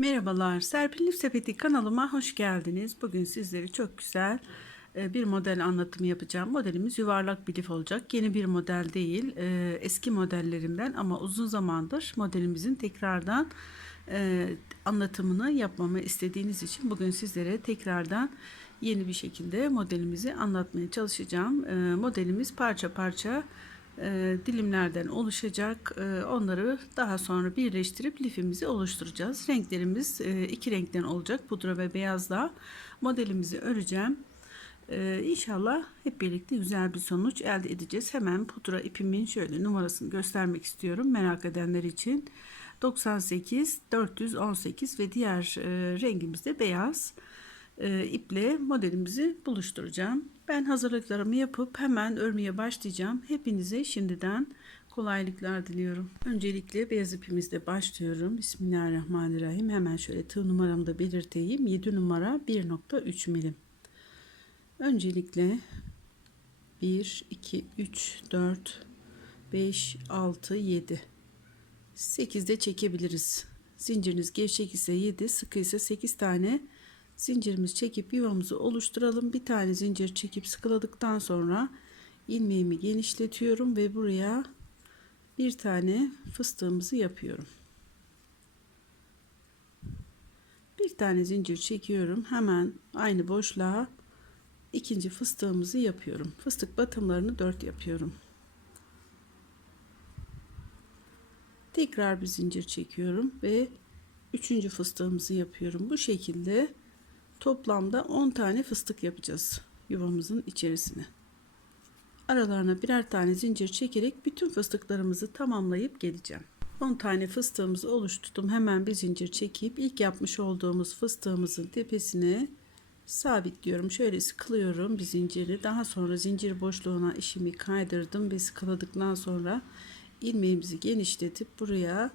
Merhabalar, Serpil Lif Sepeti kanalıma hoş geldiniz. Bugün sizlere çok güzel e, bir model anlatımı yapacağım. Modelimiz yuvarlak bir lif olacak. Yeni bir model değil, e, eski modellerimden ama uzun zamandır modelimizin tekrardan e, anlatımını yapmamı istediğiniz için bugün sizlere tekrardan yeni bir şekilde modelimizi anlatmaya çalışacağım. Modelimiz parça parça e, dilimlerden oluşacak. E, onları daha sonra birleştirip lifimizi oluşturacağız. Renklerimiz e, iki renkten olacak. Pudra ve beyazla modelimizi öreceğim. E, inşallah hep birlikte güzel bir sonuç elde edeceğiz. Hemen pudra ipimin şöyle numarasını göstermek istiyorum merak edenler için. 98, 418 ve diğer e, rengimiz de beyaz e, iple modelimizi buluşturacağım. Ben hazırlıklarımı yapıp hemen örmeye başlayacağım. Hepinize şimdiden kolaylıklar diliyorum. Öncelikle beyaz ipimizle başlıyorum. Bismillahirrahmanirrahim. Hemen şöyle tığ numaramı da belirteyim. 7 numara 1.3 milim. Öncelikle 1, 2, 3, 4, 5, 6, 7. 8 de çekebiliriz. Zinciriniz gevşek ise 7, sıkı ise 8 tane zincirimizi çekip yuvamızı oluşturalım. Bir tane zincir çekip sıkıladıktan sonra ilmeğimi genişletiyorum ve buraya bir tane fıstığımızı yapıyorum. Bir tane zincir çekiyorum. Hemen aynı boşluğa ikinci fıstığımızı yapıyorum. Fıstık batımlarını 4 yapıyorum. Tekrar bir zincir çekiyorum ve üçüncü fıstığımızı yapıyorum. Bu şekilde Toplamda 10 tane fıstık yapacağız yuvamızın içerisine. Aralarına birer tane zincir çekerek bütün fıstıklarımızı tamamlayıp geleceğim. 10 tane fıstığımızı oluşturdum. Hemen bir zincir çekip ilk yapmış olduğumuz fıstığımızın tepesine sabitliyorum. Şöyle sıkılıyorum bir zinciri. Daha sonra zincir boşluğuna işimi kaydırdım ve sıkıladıktan sonra ilmeğimizi genişletip buraya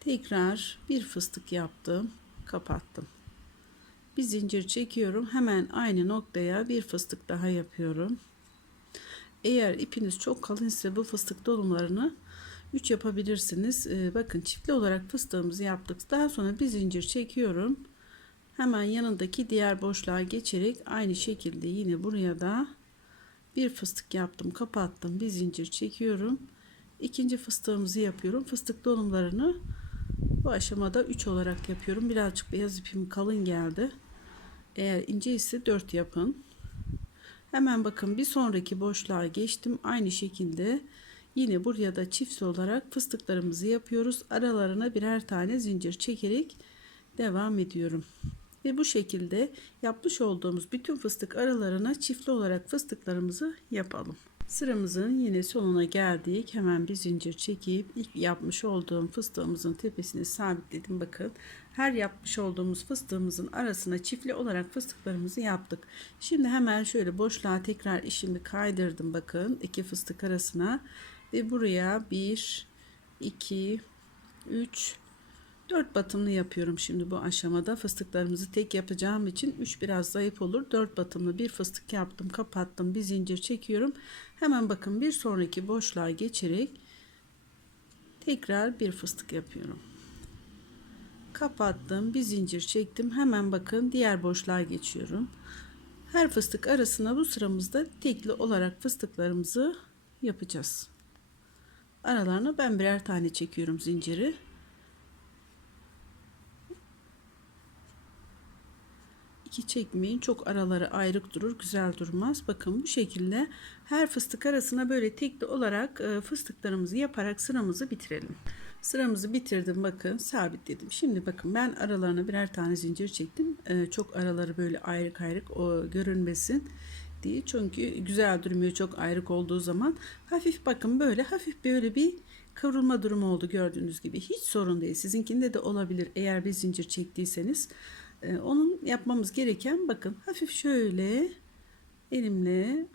tekrar bir fıstık yaptım. Kapattım bir zincir çekiyorum. Hemen aynı noktaya bir fıstık daha yapıyorum. Eğer ipiniz çok kalın ise bu fıstık dolumlarını 3 yapabilirsiniz. Ee, bakın çiftli olarak fıstığımızı yaptık. Daha sonra bir zincir çekiyorum. Hemen yanındaki diğer boşluğa geçerek aynı şekilde yine buraya da bir fıstık yaptım kapattım bir zincir çekiyorum. İkinci fıstığımızı yapıyorum. Fıstık dolumlarını bu aşamada 3 olarak yapıyorum. Birazcık beyaz ipim kalın geldi eğer ince ise 4 yapın. Hemen bakın bir sonraki boşluğa geçtim. Aynı şekilde yine buraya da çift olarak fıstıklarımızı yapıyoruz. Aralarına birer tane zincir çekerek devam ediyorum. Ve bu şekilde yapmış olduğumuz bütün fıstık aralarına çiftli olarak fıstıklarımızı yapalım. Sıramızın yine sonuna geldik. Hemen bir zincir çekip ilk yapmış olduğum fıstığımızın tepesine sabitledim. Bakın her yapmış olduğumuz fıstığımızın arasına çiftli olarak fıstıklarımızı yaptık. Şimdi hemen şöyle boşluğa tekrar işimi kaydırdım. Bakın. İki fıstık arasına. Ve buraya 1 2 3 4 batımlı yapıyorum şimdi bu aşamada. Fıstıklarımızı tek yapacağım için 3 biraz zayıf olur. 4 batımlı bir fıstık yaptım kapattım bir zincir çekiyorum. Hemen bakın bir sonraki boşluğa geçerek tekrar bir fıstık yapıyorum kapattım bir zincir çektim. Hemen bakın diğer boşluğa geçiyorum. Her fıstık arasına bu sıramızda tekli olarak fıstıklarımızı yapacağız. Aralarına ben birer tane çekiyorum zinciri. İki çekmeyin çok araları ayrık durur güzel durmaz. Bakın bu şekilde her fıstık arasına böyle tekli olarak e, fıstıklarımızı yaparak sıramızı bitirelim sıramızı bitirdim bakın sabitledim. Şimdi bakın ben aralarına birer tane zincir çektim. E, çok araları böyle ayrık ayrık o görünmesin diye. Çünkü güzel durmuyor çok ayrık olduğu zaman. Hafif bakın böyle hafif böyle bir kıvrılma durumu oldu gördüğünüz gibi. Hiç sorun değil. Sizinkinde de olabilir eğer bir zincir çektiyseniz. Ee, onun yapmamız gereken bakın hafif şöyle elimle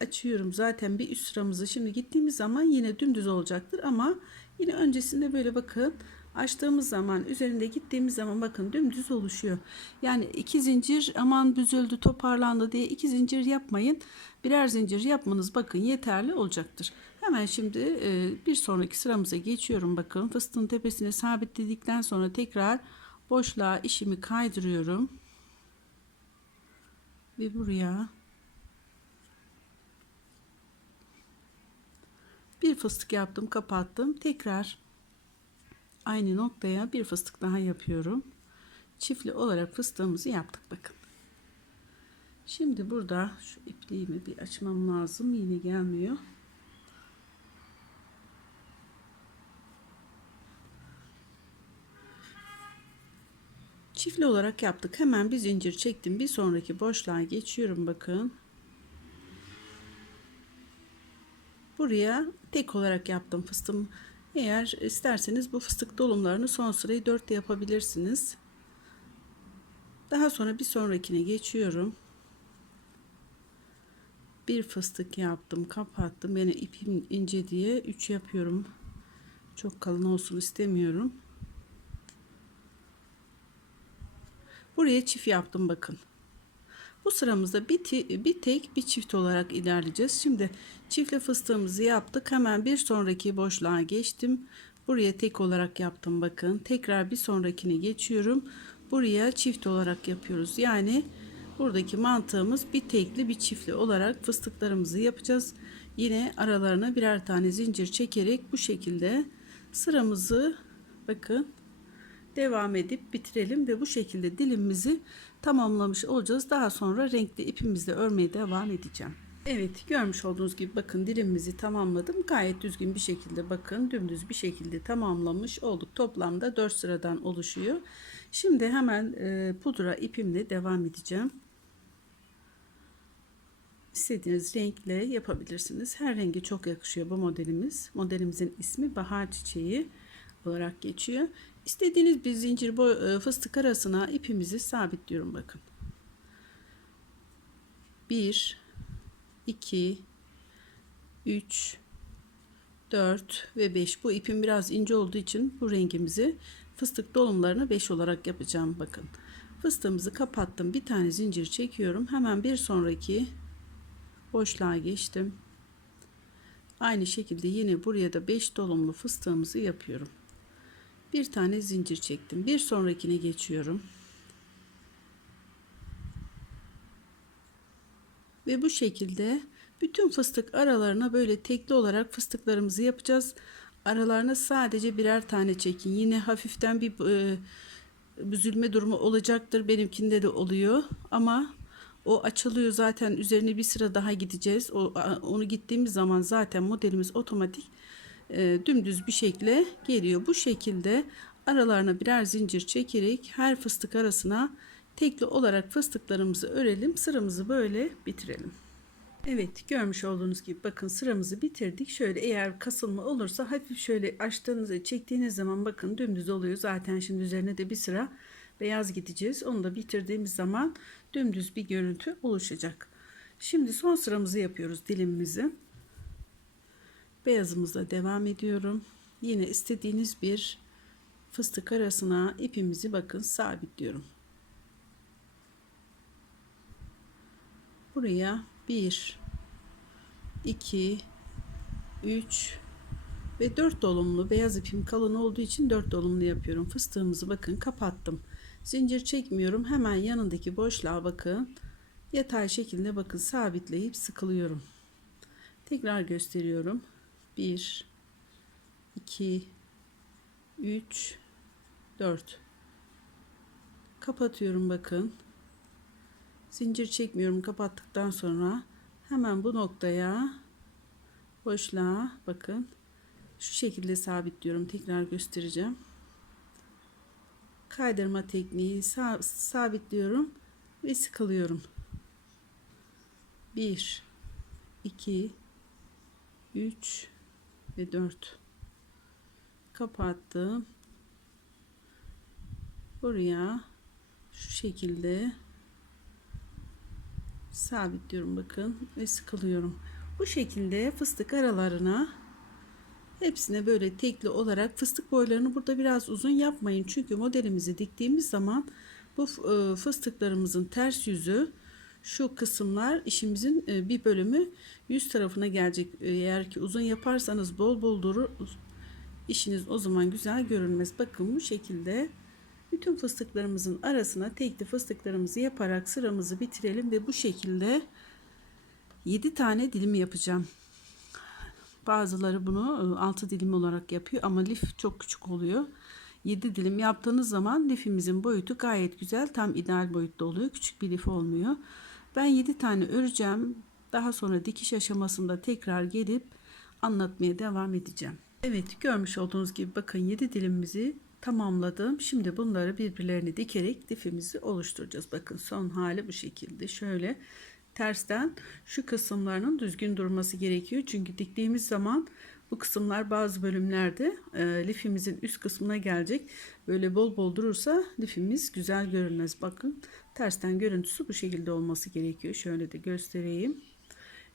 açıyorum. Zaten bir üst sıramızı şimdi gittiğimiz zaman yine dümdüz olacaktır ama yine öncesinde böyle bakın açtığımız zaman üzerinde gittiğimiz zaman bakın dümdüz oluşuyor. Yani iki zincir aman büzüldü toparlandı diye iki zincir yapmayın. Birer zincir yapmanız bakın yeterli olacaktır. Hemen şimdi e, bir sonraki sıramıza geçiyorum bakın fıstığın tepesine sabitledikten sonra tekrar boşluğa işimi kaydırıyorum. Ve buraya bir fıstık yaptım, kapattım. Tekrar aynı noktaya bir fıstık daha yapıyorum. Çiftli olarak fıstığımızı yaptık bakın. Şimdi burada şu ipliğimi bir açmam lazım. Yine gelmiyor. Çiftli olarak yaptık. Hemen bir zincir çektim. Bir sonraki boşluğa geçiyorum bakın. Buraya tek olarak yaptım fıstığım. Eğer isterseniz bu fıstık dolumlarını son sırayı 4 yapabilirsiniz. Daha sonra bir sonrakine geçiyorum. Bir fıstık yaptım, kapattım. Yine ipim ince diye 3 yapıyorum. Çok kalın olsun istemiyorum. Buraya çift yaptım bakın. Bu sıramızda bir, bir tek bir çift olarak ilerleyeceğiz. Şimdi çiftli fıstığımızı yaptık. Hemen bir sonraki boşluğa geçtim. Buraya tek olarak yaptım bakın. Tekrar bir sonrakine geçiyorum. Buraya çift olarak yapıyoruz. Yani buradaki mantığımız bir tekli bir çiftli olarak fıstıklarımızı yapacağız. Yine aralarına birer tane zincir çekerek bu şekilde sıramızı bakın devam edip bitirelim ve bu şekilde dilimimizi tamamlamış olacağız. Daha sonra renkli ipimizle örmeye devam edeceğim. Evet görmüş olduğunuz gibi bakın dilimimizi tamamladım. Gayet düzgün bir şekilde bakın dümdüz bir şekilde tamamlamış olduk. Toplamda 4 sıradan oluşuyor. Şimdi hemen e, pudra ipimle devam edeceğim. İstediğiniz renkle yapabilirsiniz. Her rengi çok yakışıyor bu modelimiz. Modelimizin ismi bahar çiçeği olarak geçiyor. İstediğiniz bir zincir boy, e, fıstık arasına ipimizi sabitliyorum bakın. 1 2 3 4 ve 5 bu ipim biraz ince olduğu için bu rengimizi fıstık dolumlarını 5 olarak yapacağım bakın. Fıstığımızı kapattım bir tane zincir çekiyorum. Hemen bir sonraki boşluğa geçtim. Aynı şekilde yine buraya da 5 dolumlu fıstığımızı yapıyorum bir tane zincir çektim. Bir sonrakine geçiyorum. Ve bu şekilde bütün fıstık aralarına böyle tekli olarak fıstıklarımızı yapacağız. Aralarına sadece birer tane çekin. Yine hafiften bir e, büzülme durumu olacaktır. Benimkinde de oluyor. Ama o açılıyor zaten. Üzerine bir sıra daha gideceğiz. O, onu gittiğimiz zaman zaten modelimiz otomatik e, dümdüz bir şekilde geliyor. Bu şekilde aralarına birer zincir çekerek her fıstık arasına tekli olarak fıstıklarımızı örelim. Sıramızı böyle bitirelim. Evet görmüş olduğunuz gibi bakın sıramızı bitirdik. Şöyle eğer kasılma olursa hafif şöyle açtığınızı çektiğiniz zaman bakın dümdüz oluyor. Zaten şimdi üzerine de bir sıra beyaz gideceğiz. Onu da bitirdiğimiz zaman dümdüz bir görüntü oluşacak. Şimdi son sıramızı yapıyoruz dilimimizi beyazımızla devam ediyorum. Yine istediğiniz bir fıstık arasına ipimizi bakın sabitliyorum. Buraya 1 2 3 ve 4 dolumlu beyaz ipim kalın olduğu için 4 dolumlu yapıyorum. Fıstığımızı bakın kapattım. Zincir çekmiyorum. Hemen yanındaki boşluğa bakın. Yatay şekilde bakın sabitleyip sıkılıyorum. Tekrar gösteriyorum. 1 2 3 4 kapatıyorum bakın. Zincir çekmiyorum. Kapattıktan sonra hemen bu noktaya boşluğa bakın. Şu şekilde sabitliyorum. Tekrar göstereceğim. Kaydırma tekniği sabitliyorum ve sıkılıyorum. 1 2 3 ve 4 kapattım. Buraya şu şekilde sabitliyorum bakın ve sıkılıyorum. Bu şekilde fıstık aralarına hepsine böyle tekli olarak fıstık boylarını burada biraz uzun yapmayın. Çünkü modelimizi diktiğimiz zaman bu e, fıstıklarımızın ters yüzü şu kısımlar işimizin e, bir bölümü yüz tarafına gelecek. E, eğer ki uzun yaparsanız bol bol durur. işiniz o zaman güzel görünmez. Bakın bu şekilde Bütün fıstıklarımızın arasına tekli fıstıklarımızı yaparak sıramızı bitirelim ve bu şekilde 7 tane dilim yapacağım. Bazıları bunu 6 dilim olarak yapıyor ama lif çok küçük oluyor. 7 dilim yaptığınız zaman lifimizin boyutu gayet güzel. Tam ideal boyutta oluyor. Küçük bir lif olmuyor. Ben 7 tane öreceğim. Daha sonra dikiş aşamasında tekrar gelip anlatmaya devam edeceğim. Evet görmüş olduğunuz gibi bakın 7 dilimimizi tamamladım. Şimdi bunları birbirlerine dikerek lifimizi oluşturacağız. Bakın son hali bu şekilde. Şöyle tersten şu kısımlarının düzgün durması gerekiyor. Çünkü diktiğimiz zaman bu kısımlar bazı bölümlerde e, lifimizin üst kısmına gelecek. Böyle bol bol durursa lifimiz güzel görünmez. Bakın tersten görüntüsü bu şekilde olması gerekiyor. Şöyle de göstereyim.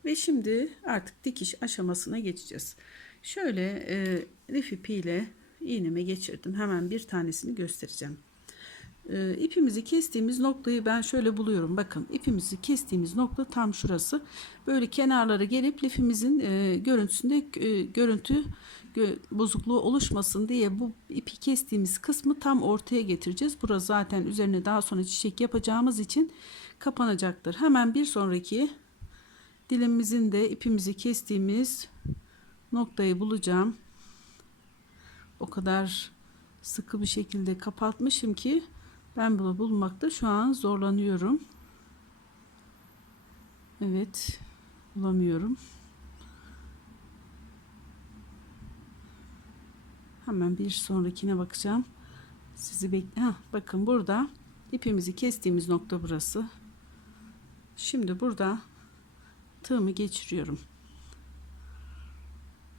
Ve şimdi artık dikiş aşamasına geçeceğiz. Şöyle e, lif ipiyle iğneme geçirdim. Hemen bir tanesini göstereceğim. E, ipimizi kestiğimiz noktayı ben şöyle buluyorum. Bakın ipimizi kestiğimiz nokta tam şurası. Böyle kenarlara gelip lifimizin e, görüntüsünde e, görüntü gö, bozukluğu oluşmasın diye bu ipi kestiğimiz kısmı tam ortaya getireceğiz. Burası zaten üzerine daha sonra çiçek yapacağımız için kapanacaktır. Hemen bir sonraki dilimimizin de ipimizi kestiğimiz noktayı bulacağım. O kadar sıkı bir şekilde kapatmışım ki ben bunu bulmakta şu an zorlanıyorum. Evet, bulamıyorum. Hemen bir sonrakine bakacağım. Sizi bekle. Heh, bakın burada ipimizi kestiğimiz nokta burası. Şimdi burada tığımı geçiriyorum.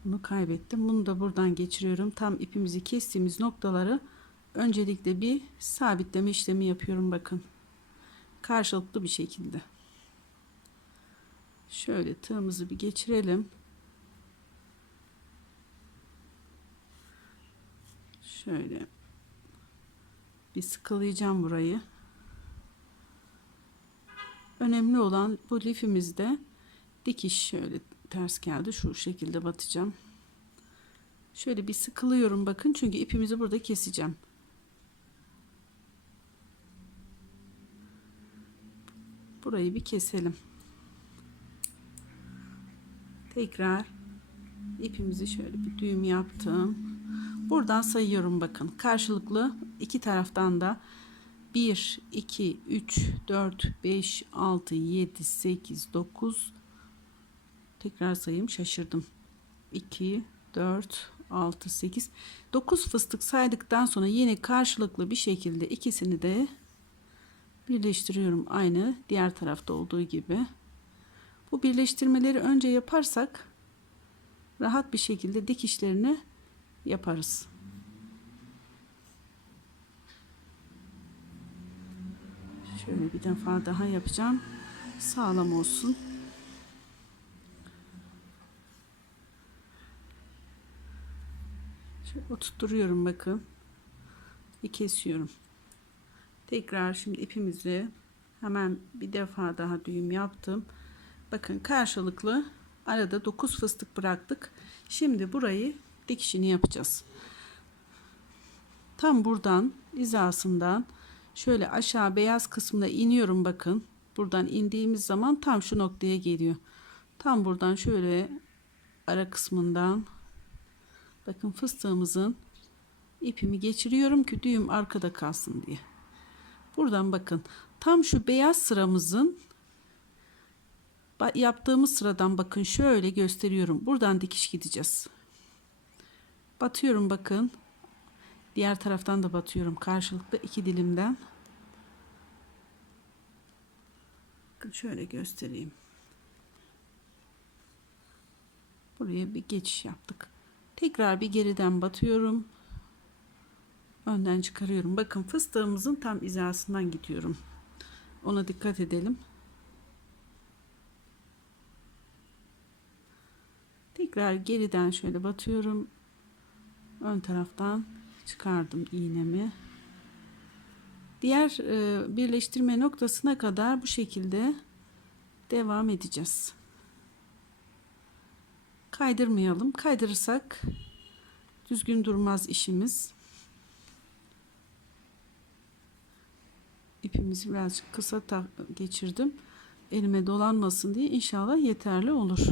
Bunu kaybettim. Bunu da buradan geçiriyorum. Tam ipimizi kestiğimiz noktaları öncelikle bir sabitleme işlemi yapıyorum bakın. Karşılıklı bir şekilde. Şöyle tığımızı bir geçirelim. Şöyle bir sıkılayacağım burayı. Önemli olan bu lifimizde dikiş şöyle ters geldi. Şu şekilde batacağım. Şöyle bir sıkılıyorum bakın. Çünkü ipimizi burada keseceğim. Burayı bir keselim. Tekrar ipimizi şöyle bir düğüm yaptım. Buradan sayıyorum bakın. Karşılıklı iki taraftan da 1, 2, 3, 4, 5, 6, 7, 8, 9 tekrar sayayım şaşırdım. 2, 4, 6, 8, 9 fıstık saydıktan sonra yine karşılıklı bir şekilde ikisini de birleştiriyorum. Aynı diğer tarafta olduğu gibi. Bu birleştirmeleri önce yaparsak rahat bir şekilde dikişlerini yaparız. Şöyle bir defa daha yapacağım. Sağlam olsun. Şöyle oturtuyorum bakın. Bir kesiyorum. Tekrar şimdi ipimizi hemen bir defa daha düğüm yaptım. Bakın karşılıklı arada 9 fıstık bıraktık. Şimdi burayı dikişini yapacağız. Tam buradan hizasından şöyle aşağı beyaz kısmına iniyorum bakın. Buradan indiğimiz zaman tam şu noktaya geliyor. Tam buradan şöyle ara kısmından bakın fıstığımızın ipimi geçiriyorum ki düğüm arkada kalsın diye. Buradan bakın tam şu beyaz sıramızın yaptığımız sıradan bakın şöyle gösteriyorum. Buradan dikiş gideceğiz. Batıyorum bakın. Diğer taraftan da batıyorum. Karşılıklı iki dilimden. Bakın şöyle göstereyim. Buraya bir geçiş yaptık. Tekrar bir geriden batıyorum. Önden çıkarıyorum. Bakın fıstığımızın tam hizasından gidiyorum. Ona dikkat edelim. Tekrar geriden şöyle batıyorum. Ön taraftan çıkardım iğnemi. Diğer e, birleştirme noktasına kadar bu şekilde devam edeceğiz. Kaydırmayalım. Kaydırırsak düzgün durmaz işimiz. ipimizi birazcık kısa geçirdim. Elime dolanmasın diye inşallah yeterli olur.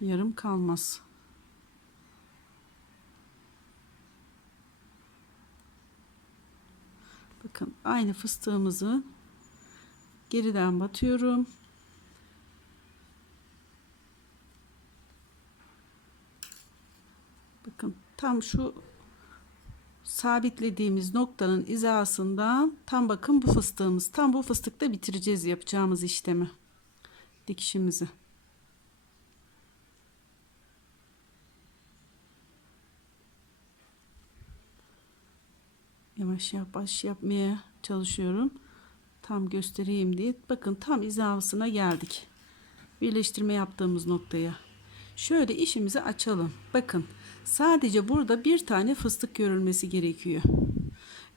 Yarım kalmaz. Bakın aynı fıstığımızı geriden batıyorum. Bakın tam şu sabitlediğimiz noktanın hizasından tam bakın bu fıstığımız. Tam bu fıstıkta bitireceğiz yapacağımız işlemi. Dikişimizi. Yavaş yavaş yapmaya çalışıyorum. Tam göstereyim diye. Bakın tam hizasına geldik. Birleştirme yaptığımız noktaya. Şöyle işimizi açalım. Bakın sadece burada bir tane fıstık görülmesi gerekiyor.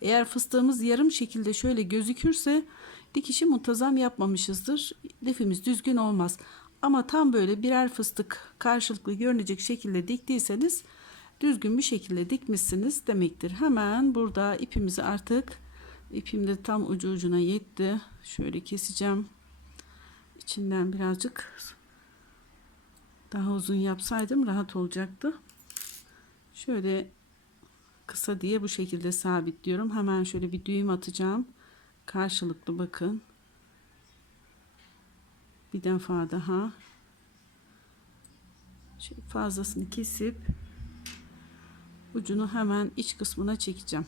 Eğer fıstığımız yarım şekilde şöyle gözükürse dikişi muntazam yapmamışızdır. Lifimiz düzgün olmaz. Ama tam böyle birer fıstık karşılıklı görünecek şekilde diktiyseniz düzgün bir şekilde dikmişsiniz demektir. Hemen burada ipimizi artık ipim de tam ucu ucuna yetti. Şöyle keseceğim. İçinden birazcık daha uzun yapsaydım rahat olacaktı. Şöyle kısa diye bu şekilde sabitliyorum. Hemen şöyle bir düğüm atacağım. Karşılıklı bakın. Bir defa daha. Şöyle fazlasını kesip ucunu hemen iç kısmına çekeceğim.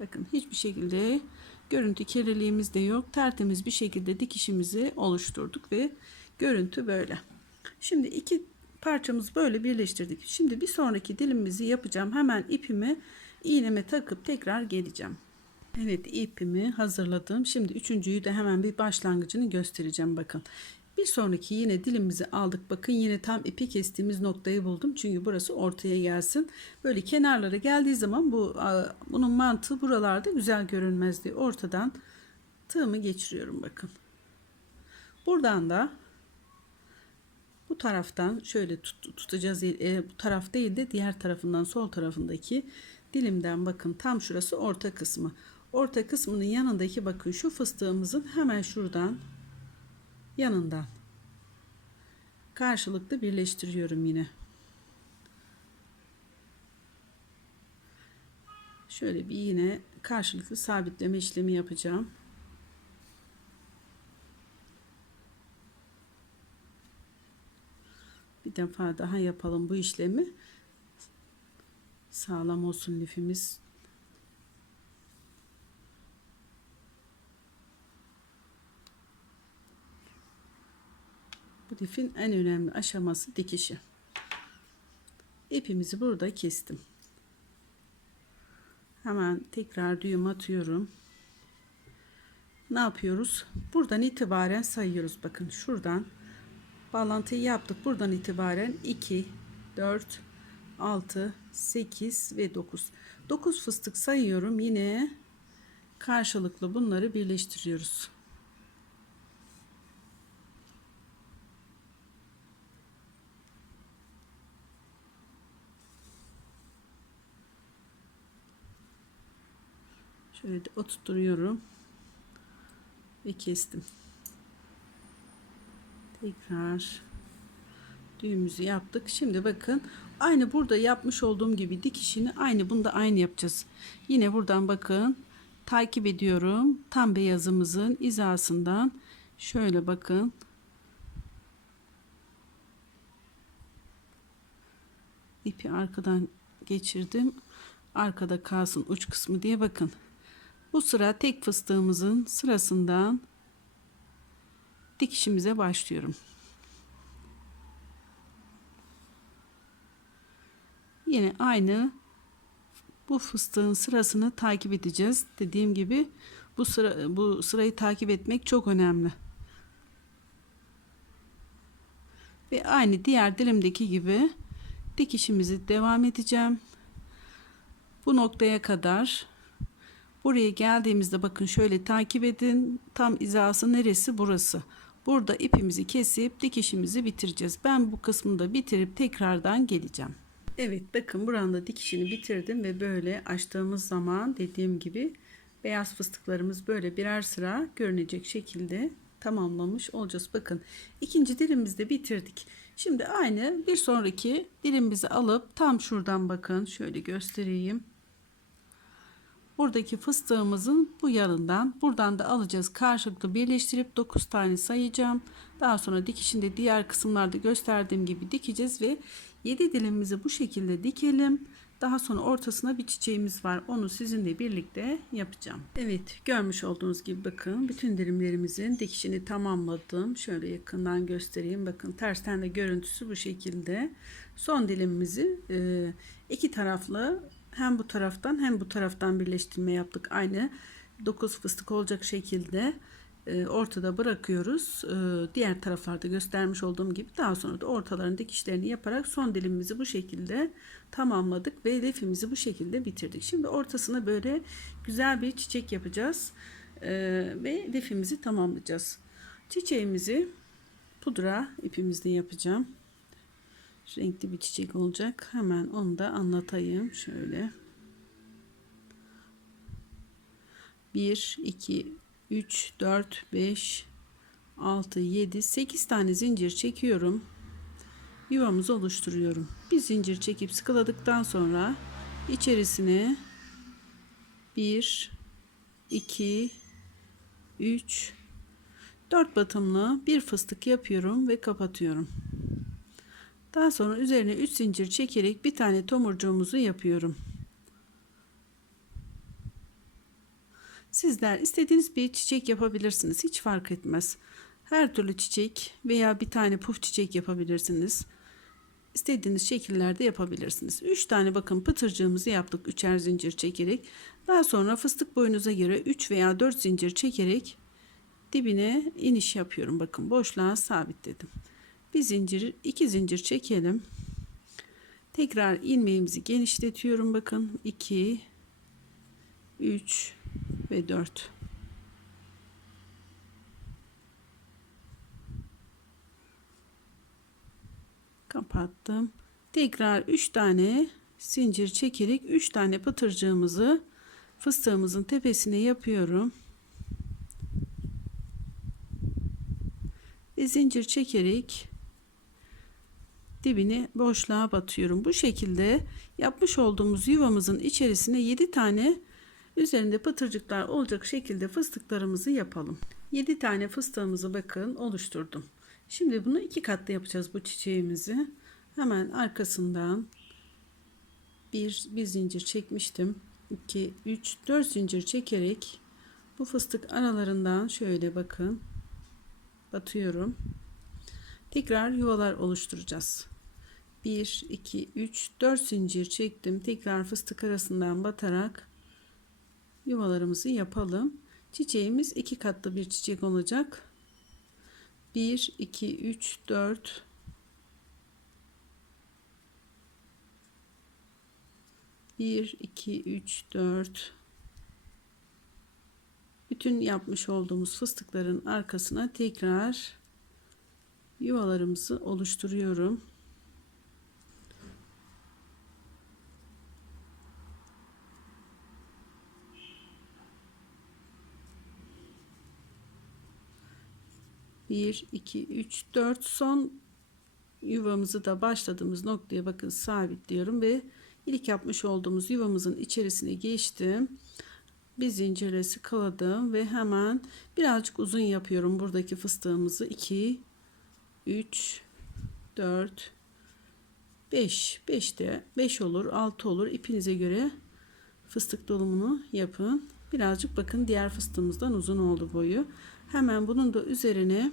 Bakın hiçbir şekilde görüntü kirliliğimiz de yok. Tertemiz bir şekilde dikişimizi oluşturduk ve görüntü böyle. Şimdi iki parçamızı böyle birleştirdik. Şimdi bir sonraki dilimimizi yapacağım. Hemen ipimi iğneme takıp tekrar geleceğim. Evet ipimi hazırladım. Şimdi üçüncüyü de hemen bir başlangıcını göstereceğim bakın. Bir sonraki yine dilimizi aldık. Bakın yine tam ipi kestiğimiz noktayı buldum. Çünkü burası ortaya gelsin. Böyle kenarlara geldiği zaman bu bunun mantığı buralarda güzel görünmez diye ortadan tığımı geçiriyorum bakın. Buradan da bu taraftan şöyle tut, tutacağız. E, bu taraf değil de diğer tarafından sol tarafındaki dilimden bakın tam şurası orta kısmı. Orta kısmının yanındaki bakın şu fıstığımızın hemen şuradan yanından karşılıklı birleştiriyorum yine. Şöyle bir yine karşılıklı sabitleme işlemi yapacağım. Bir defa daha yapalım bu işlemi. Sağlam olsun lifimiz. Bu lifin en önemli aşaması dikişi. İpimizi burada kestim. Hemen tekrar düğüm atıyorum. Ne yapıyoruz? Buradan itibaren sayıyoruz. Bakın şuradan bağlantıyı yaptık. Buradan itibaren 2, 4, 6, 8 ve 9. 9 fıstık sayıyorum. Yine karşılıklı bunları birleştiriyoruz. Şöyle de oturtuyorum ve kestim. Tekrar düğümümüzü yaptık. Şimdi bakın aynı burada yapmış olduğum gibi dikişini aynı bunda aynı yapacağız. Yine buradan bakın takip ediyorum. Tam beyazımızın hizasından şöyle bakın. ipi arkadan geçirdim. Arkada kalsın uç kısmı diye bakın. Bu sıra tek fıstığımızın sırasından dikişimize başlıyorum. Yine aynı bu fıstığın sırasını takip edeceğiz. Dediğim gibi bu sıra bu sırayı takip etmek çok önemli. Ve aynı diğer dilimdeki gibi dikişimizi devam edeceğim. Bu noktaya kadar buraya geldiğimizde bakın şöyle takip edin. Tam hizası neresi? Burası. Burada ipimizi kesip dikişimizi bitireceğiz. Ben bu kısmını da bitirip tekrardan geleceğim. Evet bakın buranda dikişini bitirdim ve böyle açtığımız zaman dediğim gibi beyaz fıstıklarımız böyle birer sıra görünecek şekilde tamamlamış olacağız. Bakın ikinci dilimimizi de bitirdik. Şimdi aynı bir sonraki dilimizi alıp tam şuradan bakın şöyle göstereyim. Buradaki fıstığımızın bu yanından buradan da alacağız. Karşılıklı birleştirip 9 tane sayacağım. Daha sonra dikişinde diğer kısımlarda gösterdiğim gibi dikeceğiz ve 7 dilimimizi bu şekilde dikelim. Daha sonra ortasına bir çiçeğimiz var. Onu sizinle birlikte yapacağım. Evet görmüş olduğunuz gibi bakın bütün dilimlerimizin dikişini tamamladım. Şöyle yakından göstereyim. Bakın tersten de görüntüsü bu şekilde. Son dilimimizi e, iki taraflı hem bu taraftan hem bu taraftan birleştirme yaptık. Aynı 9 fıstık olacak şekilde e, ortada bırakıyoruz. E, diğer taraflarda göstermiş olduğum gibi daha sonra da ortaların dikişlerini yaparak son dilimimizi bu şekilde tamamladık ve hedefimizi bu şekilde bitirdik. Şimdi ortasına böyle güzel bir çiçek yapacağız e, ve hedefimizi tamamlayacağız. Çiçeğimizi pudra ipimizden yapacağım. Renkli bir çiçek olacak. Hemen onu da anlatayım. Şöyle. 1, 2, 3, 4, 5, 6, 7, 8 tane zincir çekiyorum. Yuvamızı oluşturuyorum. Bir zincir çekip sıkıladıktan sonra içerisine 1, 2, 3, 4 batımlı bir fıstık yapıyorum ve kapatıyorum. Daha sonra üzerine 3 zincir çekerek bir tane tomurcuğumuzu yapıyorum. Sizler istediğiniz bir çiçek yapabilirsiniz. Hiç fark etmez. Her türlü çiçek veya bir tane puf çiçek yapabilirsiniz. İstediğiniz şekillerde yapabilirsiniz. 3 tane bakın pıtırcığımızı yaptık. Üçer zincir çekerek. Daha sonra fıstık boyunuza göre 3 veya 4 zincir çekerek dibine iniş yapıyorum. Bakın boşluğa sabitledim. Bir zincir, iki zincir çekelim. Tekrar ilmeğimizi genişletiyorum. Bakın 2 3 ve 4 kapattım. Tekrar 3 tane zincir çekerek 3 tane pıtırcığımızı fıstığımızın tepesine yapıyorum. Ve zincir çekerek dibini boşluğa batıyorum. Bu şekilde yapmış olduğumuz yuvamızın içerisine 7 tane üzerinde pıtırcıklar olacak şekilde fıstıklarımızı yapalım. 7 tane fıstığımızı bakın oluşturdum. Şimdi bunu iki katlı yapacağız bu çiçeğimizi. Hemen arkasından bir, bir zincir çekmiştim. 2, 3, 4 zincir çekerek bu fıstık aralarından şöyle bakın batıyorum. Tekrar yuvalar oluşturacağız. 1, 2, 3, 4 zincir çektim. Tekrar fıstık arasından batarak yuvalarımızı yapalım. Çiçeğimiz iki katlı bir çiçek olacak. 1, 2, 3, 4, 1, 2, 3, 4. Bütün yapmış olduğumuz fıstıkların arkasına tekrar yuvalarımızı oluşturuyorum. Bir, iki, üç, dört. Son yuvamızı da başladığımız noktaya bakın sabitliyorum ve ilk yapmış olduğumuz yuvamızın içerisine geçtim. Bir zincirle sıkaladım ve hemen birazcık uzun yapıyorum buradaki fıstığımızı. 2 3 4 5 5 de 5 olur 6 olur ipinize göre fıstık dolumunu yapın birazcık bakın diğer fıstığımızdan uzun oldu boyu hemen bunun da üzerine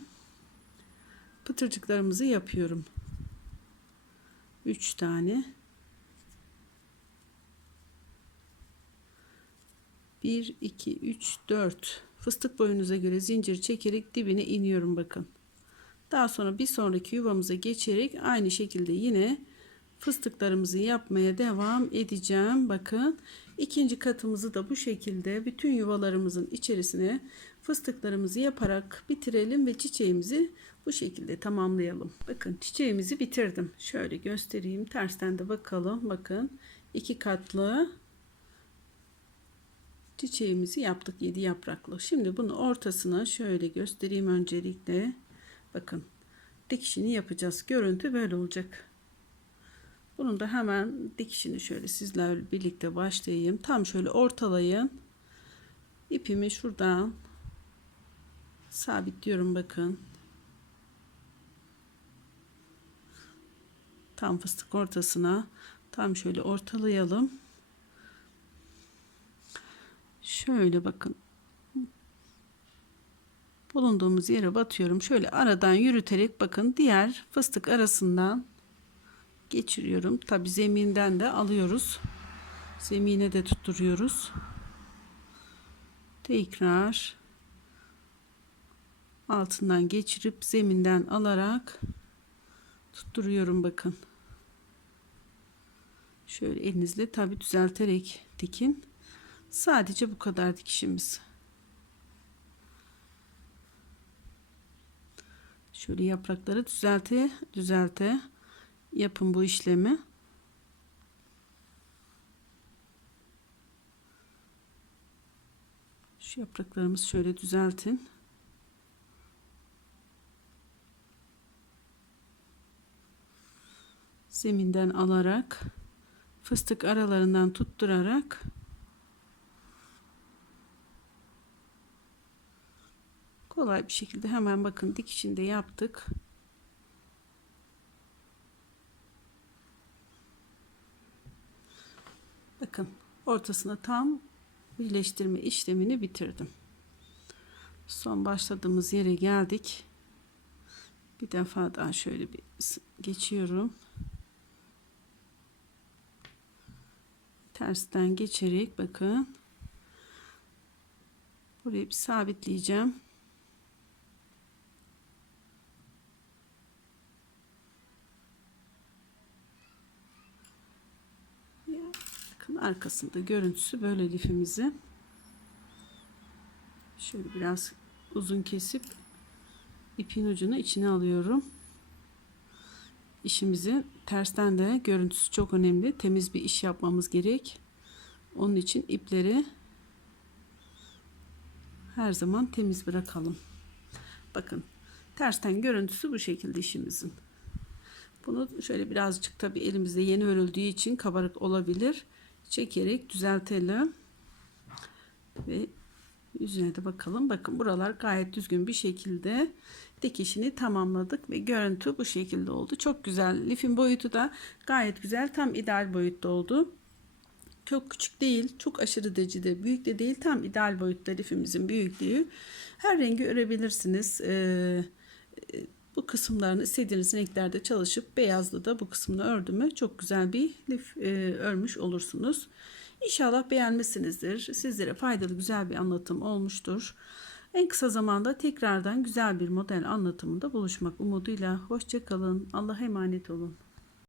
pıtırcıklarımızı yapıyorum. 3 tane. 1 2 3 4 fıstık boyunuza göre zincir çekerek dibine iniyorum bakın. Daha sonra bir sonraki yuvamıza geçerek aynı şekilde yine fıstıklarımızı yapmaya devam edeceğim. Bakın İkinci katımızı da bu şekilde bütün yuvalarımızın içerisine fıstıklarımızı yaparak bitirelim ve çiçeğimizi bu şekilde tamamlayalım. Bakın çiçeğimizi bitirdim. Şöyle göstereyim. Tersten de bakalım. Bakın iki katlı çiçeğimizi yaptık 7 yapraklı. Şimdi bunu ortasına şöyle göstereyim öncelikle. Bakın dikişini yapacağız. Görüntü böyle olacak. Bunun da hemen dikişini şöyle sizlerle birlikte başlayayım. Tam şöyle ortalayın. İpimi şuradan sabitliyorum bakın. Tam fıstık ortasına tam şöyle ortalayalım. Şöyle bakın. Bulunduğumuz yere batıyorum. Şöyle aradan yürüterek bakın diğer fıstık arasından geçiriyorum. Tabi zeminden de alıyoruz. Zemine de tutturuyoruz. Tekrar altından geçirip zeminden alarak tutturuyorum bakın. Şöyle elinizle tabi düzelterek dikin. Sadece bu kadar dikişimiz. Şöyle yaprakları düzelte düzelte yapın bu işlemi. Şu yapraklarımız şöyle düzeltin. Zeminden alarak fıstık aralarından tutturarak kolay bir şekilde hemen bakın dikişinde yaptık. Bakın ortasına tam birleştirme işlemini bitirdim. Son başladığımız yere geldik. Bir defa daha şöyle bir geçiyorum. Tersten geçerek bakın. Burayı bir sabitleyeceğim. Bakın arkasında görüntüsü böyle lifimizi. Şöyle biraz uzun kesip ipin ucunu içine alıyorum. İşimizin tersten de görüntüsü çok önemli. Temiz bir iş yapmamız gerek. Onun için ipleri her zaman temiz bırakalım. Bakın tersten görüntüsü bu şekilde işimizin. Bunu şöyle birazcık tabi elimizde yeni örüldüğü için kabarık olabilir. Çekerek düzeltelim. Ve yüzüne de bakalım. Bakın buralar gayet düzgün bir şekilde dikişini tamamladık ve görüntü bu şekilde oldu. Çok güzel. Lifin boyutu da gayet güzel. Tam ideal boyutta oldu. Çok küçük değil, çok aşırı decide büyük de değil. Tam ideal boyutta lifimizin büyüklüğü. Her rengi örebilirsiniz. Ee, bu kısımlarını istediğiniz renklerde çalışıp beyazlı da bu kısmını ördümü çok güzel bir lif e, örmüş olursunuz. İnşallah beğenmişsinizdir. Sizlere faydalı güzel bir anlatım olmuştur. En kısa zamanda tekrardan güzel bir model anlatımında buluşmak umuduyla. Hoşçakalın. Allah'a emanet olun.